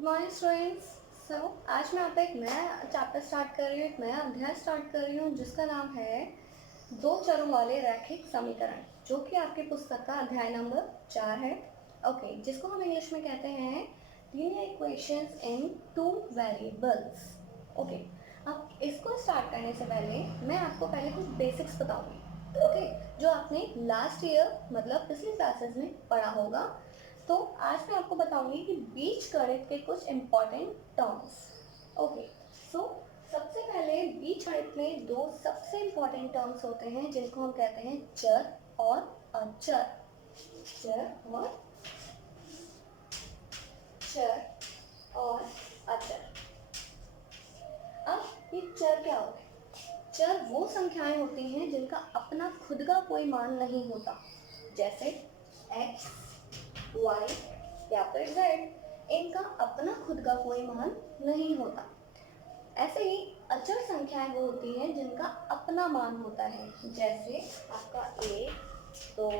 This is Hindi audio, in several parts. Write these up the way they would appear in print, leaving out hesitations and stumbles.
Good morning students. आज मैं आपका एक नया चैप्टर स्टार्ट कर रही हूँ, एक नया अध्याय स्टार्ट कर रही हूँ जिसका नाम है दो चरों वाले रैखिक समीकरण, जो कि आपकी पुस्तक का अध्याय नंबर 4 है। ओके, जिसको हम इंग्लिश में कहते हैं लीनियर इक्वेशंस इन टू वेरिएबल्स। ओके, अब इसको स्टार्ट करने से पहले मैं आपको पहले कुछ बेसिक्स बताऊंगी। ओके, जो आपने लास्ट ईयर मतलब पिछली क्लासेस में पढ़ा होगा। तो आज मैं आपको बताऊंगी कि बीजगणित के कुछ इम्पोर्टेंट टर्म्स। ओके, सो सबसे पहले बीजगणित में दो सबसे इम्पोर्टेंट टर्म्स होते हैं जिनको हम कहते हैं चर और अचर। चर और अचर। अब ये चर क्या होते हैं? चर वो संख्याएं होती हैं जिनका अपना खुद का कोई मान नहीं होता, जैसे x, y या फिर z। इनका अपना खुद का कोई मान नहीं होता। ऐसे ही अचर संख्याएं वो होती हैं जिनका अपना मान होता है, जैसे आपका 1, 2,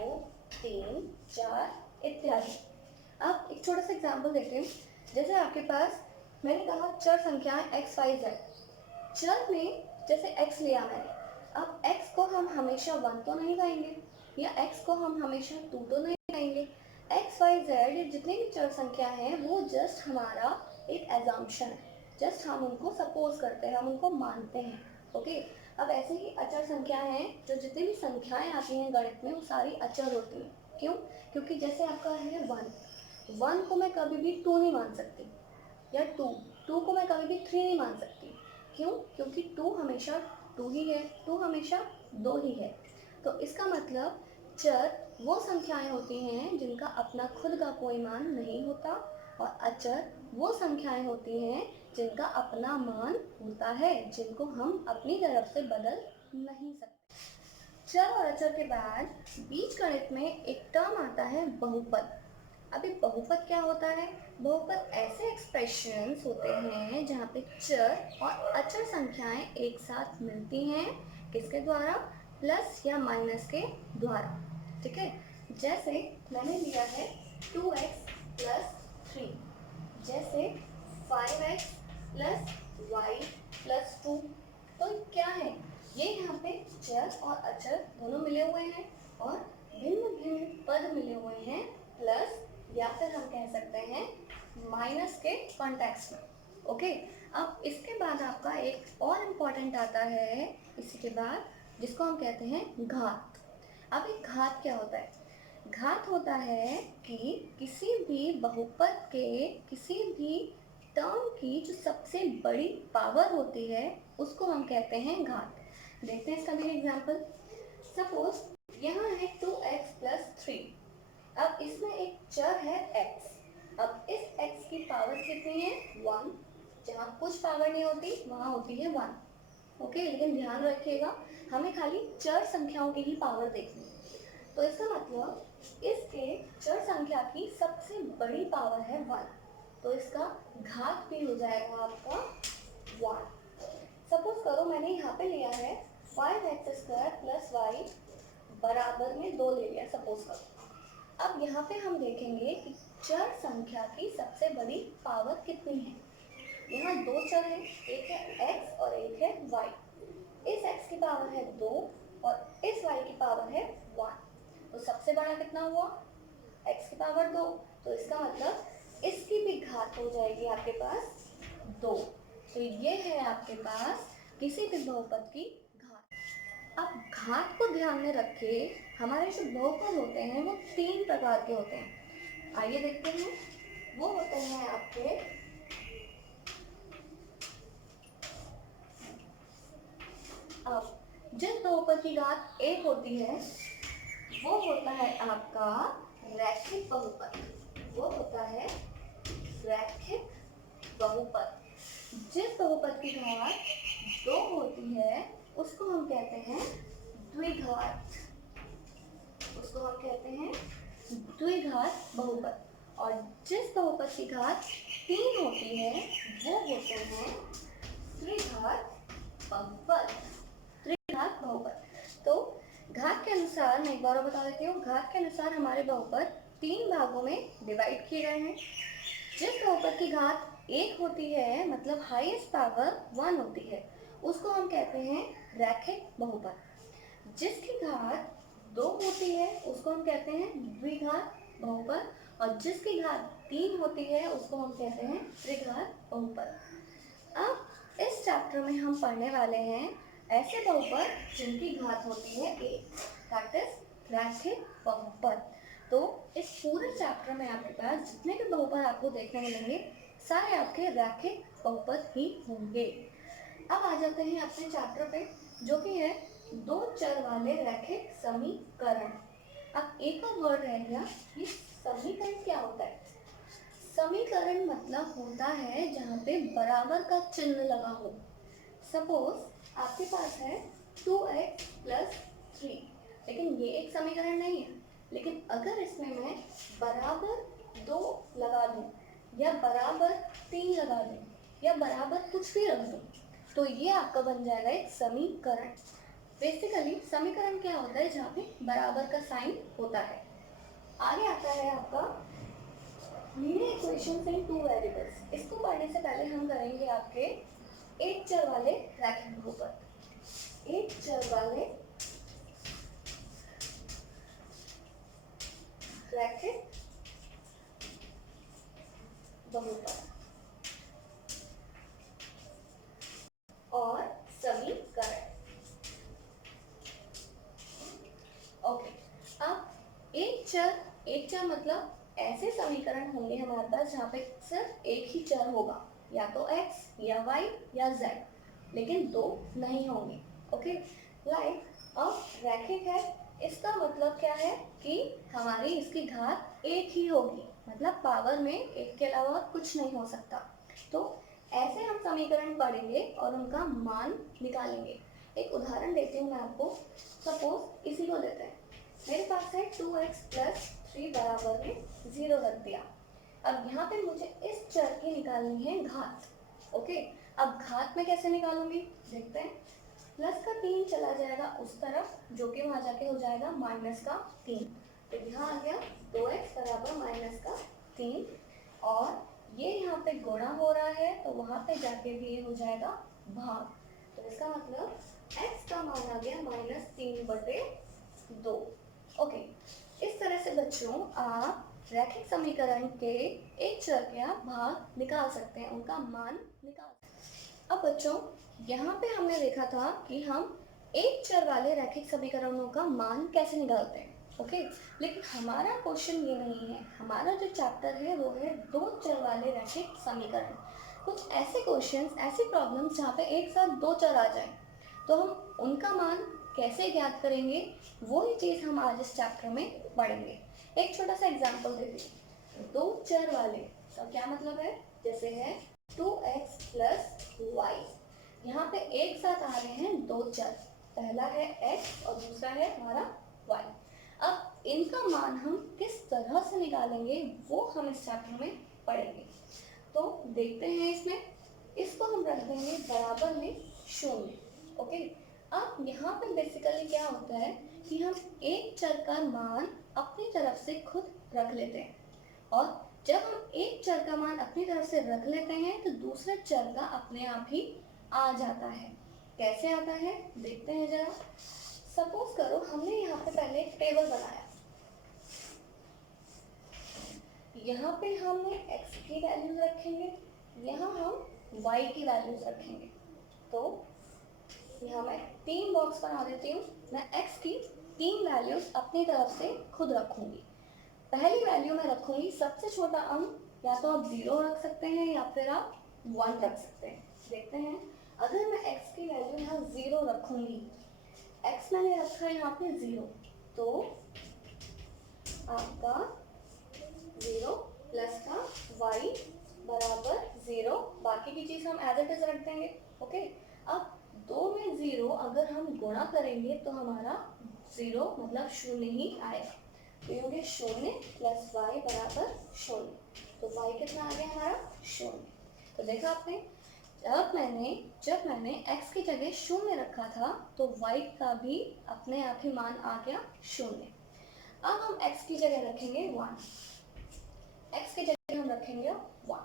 3, 4 इत्यादि। अब एक छोटा सा एग्जांपल देते हैं। जैसे आपके पास मैंने कहा चर संख्याएं x, y, z। चर में जैसे x लिया मैंने, अब x को हम हमेशा 1 तो नहीं कहेंगे, या x को हम हमेशा 2 तो नहीं कहेंगे। x, y, z जितनी भी चर संख्या है वो जस्ट हमारा एक एजम्पशन है, जस्ट हम उनको सपोज करते हैं, हम उनको मानते हैं। ओके, अब ऐसे ही अचर संख्या हैं, जो जितनी भी संख्याएं आती हैं गणित में वो सारी अचर होती हैं। क्यों? क्योंकि जैसे आपका है 1 को मैं कभी भी 2 नहीं मान सकती, या 2 को मैं कभी भी 3 नहीं मान सकती। क्यों? क्योंकि 2 हमेशा 2 ही है, 2 हमेशा 2 ही है। तो इसका मतलब चर वो संख्याएं होती हैं जिनका अपना खुद का कोई मान नहीं होता, और अचर वो संख्याएं होती हैं जिनका अपना मान होता है, जिनको हम अपनी तरफ से बदल नहीं सकते। चर और अचर के बाद बीजगणित में एक टर्म आता है बहुपद। अभी बहुपद क्या होता है? बहुपद ऐसे एक्सप्रेशंस होते हैं जहाँ पे चर और अचर संख्याएं एक साथ मिलती हैं, किसके द्वारा? प्लस या माइनस के द्वारा। ठीक है, जैसे मैंने लिया है 2x प्लस 3, जैसे 5x प्लस वाई प्लस 2। तो क्या है ये? यहाँ पे चर और अचर दोनों मिले हुए हैं और भिन्न भिन्न पद मिले हुए हैं, प्लस या फिर हम कह सकते हैं माइनस के कॉन्टेक्स्ट में। ओके, अब इसके बाद आपका एक और इम्पॉर्टेंट आता है इसी के बाद, जिसको हम कहते हैं घात। अब एक घात क्या होता है? घात होता है कि किसी भी बहुपद के किसी भी टर्म की जो सबसे बड़ी पावर होती है उसको हम कहते हैं घात। देखते हैं इसका भी एग्जांपल। सपोज यहाँ है 2x प्लस 3। अब इसमें एक चर है x। अब इस x की पावर कितनी है? 1। जहाँ कुछ पावर नहीं होती वहाँ होती है 1। ओके, लेकिन ध्यान रखिएगा हमें खाली चर संख्याओं की ही पावर देखनी है। तो इसका मतलब इसके चर संख्या की सबसे बड़ी पावर है 1, तो इसका घात भी हो जाएगा आपका 1। सपोज करो मैंने यहाँ पे लिया है 5x स्क्वायर प्लस वाई बराबर में 2 ले लिया, सपोज करो। अब यहाँ पे हम देखेंगे कि चर संख्या की सबसे बड़ी पावर कितनी है। यहाँ दो चर हैं, एक है x और एक है y। इस x की पावर है 2 और इस y की पावर है 1। तो सबसे बड़ा कितना हुआ? x की पावर 2। तो इसका मतलब इसकी भी घात हो जाएगी आपके पास 2। तो ये है आपके पास किसी भी बहुपद की घात। अब घात को ध्यान में रखे, हमारे जो बहुपद होते हैं वो 3 प्रकार के होते हैं। आइए देखते हैं। वो होते हैं आपके अब जिस बहुपद की घात 1 होती है वो होता है आपका रैखिक बहुपद। वो होता है रैखिक बहुपद। जिस बहुपद की घात 2 होती है उसको हम कहते हैं द्विघात। उसको हम कहते हैं द्विघात बहुपद। और जिस बहुपद की घात 3 होती है वो होते हैं त्रिघात बहुपद। त्रिघात बहुपद। तो घात के अनुसार मैं एक बार बता देती हूँ, घात के अनुसार हमारे बहुपद 3 भागों में डिवाइड किए गए हैं। जिस बहुपद की घात 1 होती है मतलब हाईएस्ट पावर 1 होती है, उसको हम कहते हैं रैखिक बहुपद। जिसकी घात 2 होती है उसको हम कहते हैं द्विघात बहुपद, और जिसकी घात 3 होती है उसको हम कहते हैं त्रिघात बहुपद। अब इस चैप्टर में हम पढ़ने वाले हैं ऐसे बहुपद जिनकी घात होती है 1, दैट इज रैखिक बहुपद। तो इस पूरे चैप्टर में आपके पास जितने भी बहुपद आपको देखने मिलेंगे सारे आपके रैखिक बहुपद ही होंगे। अब आ जाते हैं अपने चैप्टर पे, जो कि है दो चर वाले रैखिक समीकरण। अब एक और वर्ड रह गया कि समीकरण क्या होता है। समीकरण मतलब होता है जहाँ पे बराबर का चिन्ह लगा हो। सपोज आपके पास है 2x प्लस 3, लेकिन ये एक समीकरण नहीं है। लेकिन अगर इसमें मैं बराबर 2 लगा दूँ या बराबर 3 लगा दूँ या बराबर कुछ भी रख दूँ तो ये आपका बन जाएगा एक समीकरण। बेसिकली समीकरण क्या होता है, जहाँ पे बराबर का साइन होता है। आगे आता है आपका लीनियर इक्वेशंस इन 2 वेरिएबल्स। इसको पढ़ने से पहले हम करेंगे आपके एक चर वाले रैखिक बहुपद। एक चर वाले रैखिक बहुपद और समीकरण। ओके, अब एक चर मतलब ऐसे समीकरण होंगे हमारे पास जहाँ पे सिर्फ एक ही चर होगा, या तो x या y या z, लेकिन दो नहीं होंगे। ओके, लाइक अब रैखिक है, इसका मतलब क्या है कि हमारी इसकी घात एक ही होगी, मतलब पावर में एक के अलावा कुछ नहीं हो सकता। तो ऐसे हम समीकरण पढ़ेंगे और उनका मान निकालेंगे। एक उदाहरण देती हूँ मैं आपको। सपोज इसी को लेते हैं, मेरे पास है 2x प्लस 3 बराबर में 0 रख दिया। अब यहाँ पे मुझे इस चर की निकालनी है घात। ओके, अब घात में कैसे निकालूंगी देखते हैं। प्लस का 3 चला जाएगा उस तरफ, जो कि वहाँ जाके हो जाएगा माइनस का 3। तो यहाँ आ गया 2x बराबर माइनस का 3, और ये यहाँ पे गुणा हो रहा है तो वहाँ पे जाके भी ये हो जाएगा भाग। तो इसका मतलब x का मान आ गया -3/2। ओके, इस तरह से बच्चों आप रैखिक समीकरण के एक चर का भाग निकाल सकते हैं, उनका मान निकाल सकते हैं। अब बच्चों यहाँ पे हमने देखा था कि हम एक चर वाले रैखिक समीकरणों का मान कैसे निकालते हैं। ओके, लेकिन हमारा क्वेश्चन ये नहीं है। हमारा जो चैप्टर है वो है दो चर वाले रैखिक समीकरण। कुछ ऐसे क्वेश्चंस, ऐसी प्रॉब्लम्स जहाँ पे एक साथ दो चर आ जाए तो हम उनका मान कैसे ज्ञात करेंगे, वो ही चीज़ हम आज इस चैप्टर में पढ़ेंगे। एक छोटा सा एग्जांपल देते हैं। दो चर वाले का क्या मतलब है, जैसे है 2x प्लस y। यहाँ पे एक साथ आ रहे हैं दो चर, पहला है x और दूसरा है हमारा y। अब इनका मान हम किस तरह से निकालेंगे वो हम इस चैप्टर में पढ़ेंगे। तो देखते हैं, इसको हम रख देंगे बराबर में 0। ओके, अब यहाँ पे बेसिकली क्या होता है कि हम एक चर का मान अपनी तरफ से खुद रख लेते हैं, और जब हम एक चर का मान अपनी तरफ से रख लेते हैं तो दूसरे चर का अपने आप ही आ जाता है। कैसे आता है देखते हैं जरा। सपोज करो हमने यहाँ पे पहले एक टेबल बनाया, यहाँ पे हमने x की वैल्यूज रखेंगे, यहाँ हम y की वैल्यूज रखेंगे। तो यहाँ मैं 3 बॉक्स बना देती हूँ। मैं x की 3 वैल्यूज अपनी तरफ से खुद रखूँगी। पहली वैल्यू में रखूँगी सबसे छोटा अंक, या तो आप 0 रख सकते हैं या फिर आप 1 रख सकते हैं। देखते हैं, अगर मैं x की वैल्यू यहाँ 0 रखूँगी, x मैंने रखा है यहाँ पे 0, तो आपका 0 प्लस का y बराबर 0, बाकी की चीज़ हम एज इट इज रख देंगे। ओके, अब 2 में 0 अगर हम गुणा करेंगे तो हमारा 0 मतलब 0 ही आएगा। तो ये हो गया 0 प्लस y बराबर 0। तो y कितना आ गया हमारा 0। तो देखा आपने, जब मैंने x की जगह 0 रखा था तो y का भी अपने आप ही मान आ गया 0। अब हम x की जगह रखेंगे 1। x की जगह हम हम रखेंगे 1.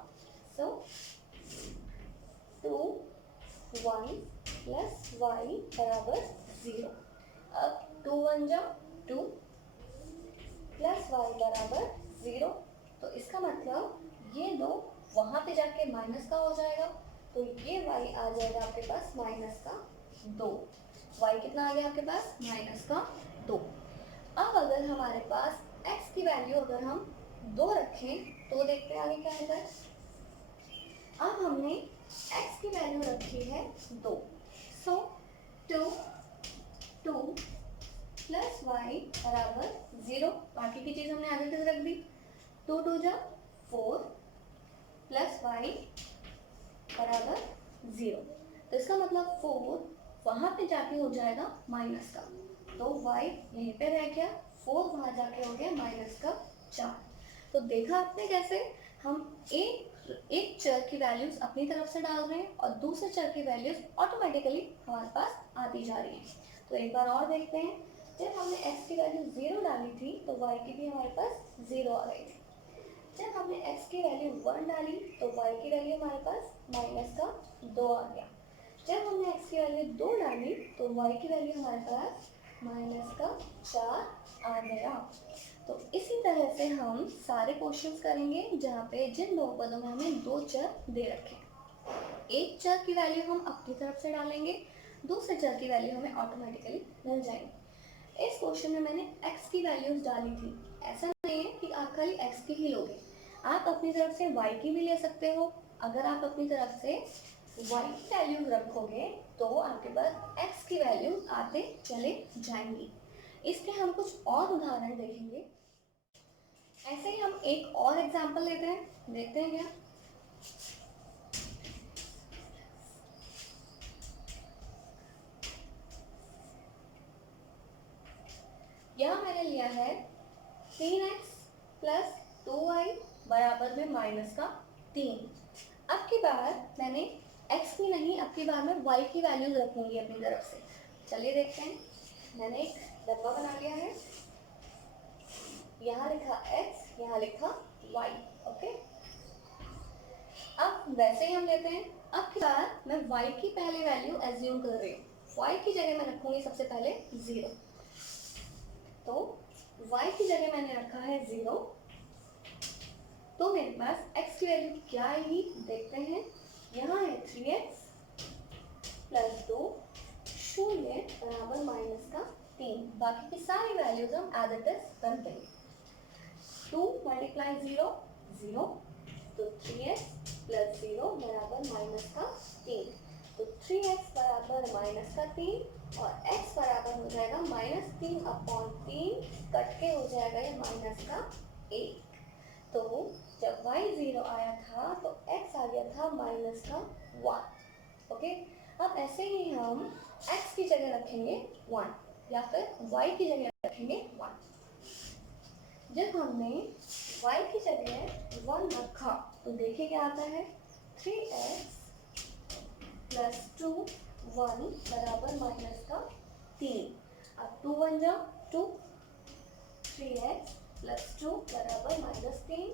सो 2 1 प्लस y बराबर 0. अब 2 1 जा 2 प्लस y बराबर 0. तो इसका मतलब ये दो वहाँ पे जाके माइनस का हो जाएगा, तो ये y आ जाएगा आपके पास माइनस का 2. y कितना आ गया आपके पास? माइनस का 2. अब अगर हमारे पास x की वैल्यू अगर हम 2 रखें तो देखते हैं आगे क्या होता है. अब हमने x की वैल्यू रखी है 2. सो 2 प्लस y बराबर 0. बाकी की चीज़ हमने आगे तक रख दी. 2 2 जा 4 प्लस y बराबर 0. तो इसका मतलब 4 वहाँ पे जाके हो जाएगा माइनस का, तो y यहीं पे रह गया, 4 वहाँ जाके हो गया माइनस का 4. तो देखा आपने कैसे हम एक चर की वैल्यूज अपनी तरफ से डाल रहे हैं और दूसरे चर की वैल्यूज ऑटोमेटिकली हमारे पास आती जा रही है. तो एक बार और देखते हैं. जब हमने x की वैल्यू 0 डाली थी तो y की भी हमारे पास 0 आ गई थी. जब हमने x की वैल्यू 1 डाली तो y की वैल्यू हमारे पास माइनस का 2 आ गया. जब हमने x की वैल्यू 2 डाली तो y की वैल्यू हमारे पास माइनस का 4 आ गया. तो इसी तरह से हम सारे क्वेश्चंस करेंगे जहाँ पे जिन बहुपदों में हमें दो चर दे रखे हैं. एक चर की वैल्यू हम अपनी तरफ से डालेंगे, दूसरे चर की वैल्यू हमें ऑटोमेटिकली मिल जाएगी. इस क्वेश्चन में मैंने x की वैल्यूज डाली थी. ऐसा नहीं है कि आप खाली x की ही लोगे, आप अपनी तरफ से y की भी ले सकते हो. अगर आप अपनी तरफ से y की वैल्यूज रखोगे तो आपके पास x की वैल्यूज आते चले जाएंगी. इसके हम कुछ और उदाहरण देखेंगे. ऐसे ही हम एक और एग्जाम्पल लेते हैं, देखते हैं क्या. यहाँ मैंने लिया है 3x प्लस 2y बराबर में माइनस का 3. अब की बार मैंने x की नहीं, अब की बार मैं y की वैल्यूज रखूंगी अपनी तरफ से. चलिए देखते हैं. मैंने एक डब्बा बना लिया है, यहाँ लिखा x, यहाँ लिखा y. ओके. अब वैसे ही हम लेते हैं. अब की बार मैं y की पहले वैल्यू एज्यूम कर रही हूँ. y की जगह मैं रखूंगी सबसे पहले 0. तो y की जगह मैंने रखा है 0. तो मेरे पास x की वैल्यू क्या आएगी देखते हैं. यहाँ है 3x प्लस 2 शून्य बराबर माइनस का 3. बाकी की सारी वैल्यूज हम एज इट इज रख देंगे. 2 मल्टीप्लाई 0 0, तो 3x प्लस 0 बराबर माइनस का 3. तो 3x बराबर माइनस का 3 और x बराबर हो जाएगा माइनस 3 अपॉन 3, कट के हो जाएगा ये माइनस का 1. तो जब y 0 आया था तो x आ गया था माइनस का 1. ओके. अब ऐसे ही हम x की जगह रखेंगे 1 या फिर y की जगह रखेंगे 1. जब हमने y की जगह 1 रखा तो देखिए क्या आता है. 3x प्लस 2 1 बराबर माइनस का 3. अब 2 1 जा 2, 3x प्लस 2 बराबर माइनस 3,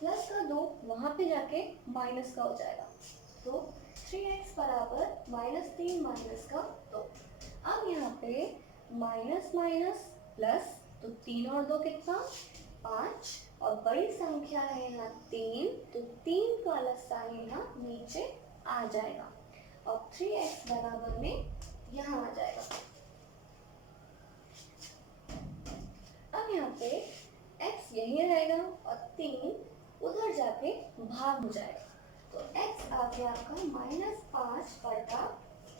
प्लस का 2 वहाँ पे जाके माइनस का हो जाएगा. तो 3x बराबर माइनस 3 माइनस का 2. अब यहाँ पे माइनस माइनस प्लस, तो 3 और 2 कितना 5, और बड़ी संख्या है यहाँ 3, तो 3 वाला साइन यहाँ नीचे आ जाएगा और 3x बराबर में यहाँ आ जाएगा. अब यहाँ पे x यहीं रहेगा और 3 उधर जाके भाग हो जाएगा. तो x आ गया आपका माइनस 5 बटा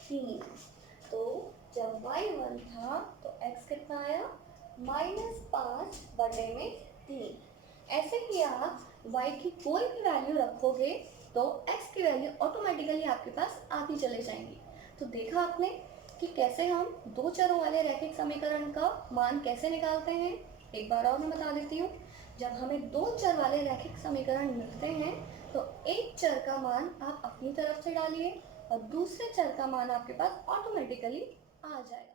3. तो जब y 1 था तो x कितना आया माइनस 5 बटे में 3. ऐसे ही आप y की कोई भी वैल्यू रखोगे तो x की वैल्यू ऑटोमेटिकली आपके पास आती चले जाएंगी. तो देखा आपने कि कैसे हम दो चरों वाले रैखिक समीकरण का मान कैसे निकालते हैं. एक बार और मैं बता देती हूँ. जब हमें दो चर वाले रैखिक समीकरण मिलते हैं तो एक चर का मान आप अपनी तरफ से डालिए और दूसरे चर का मान आपके पास ऑटोमेटिकली आ जाएगा.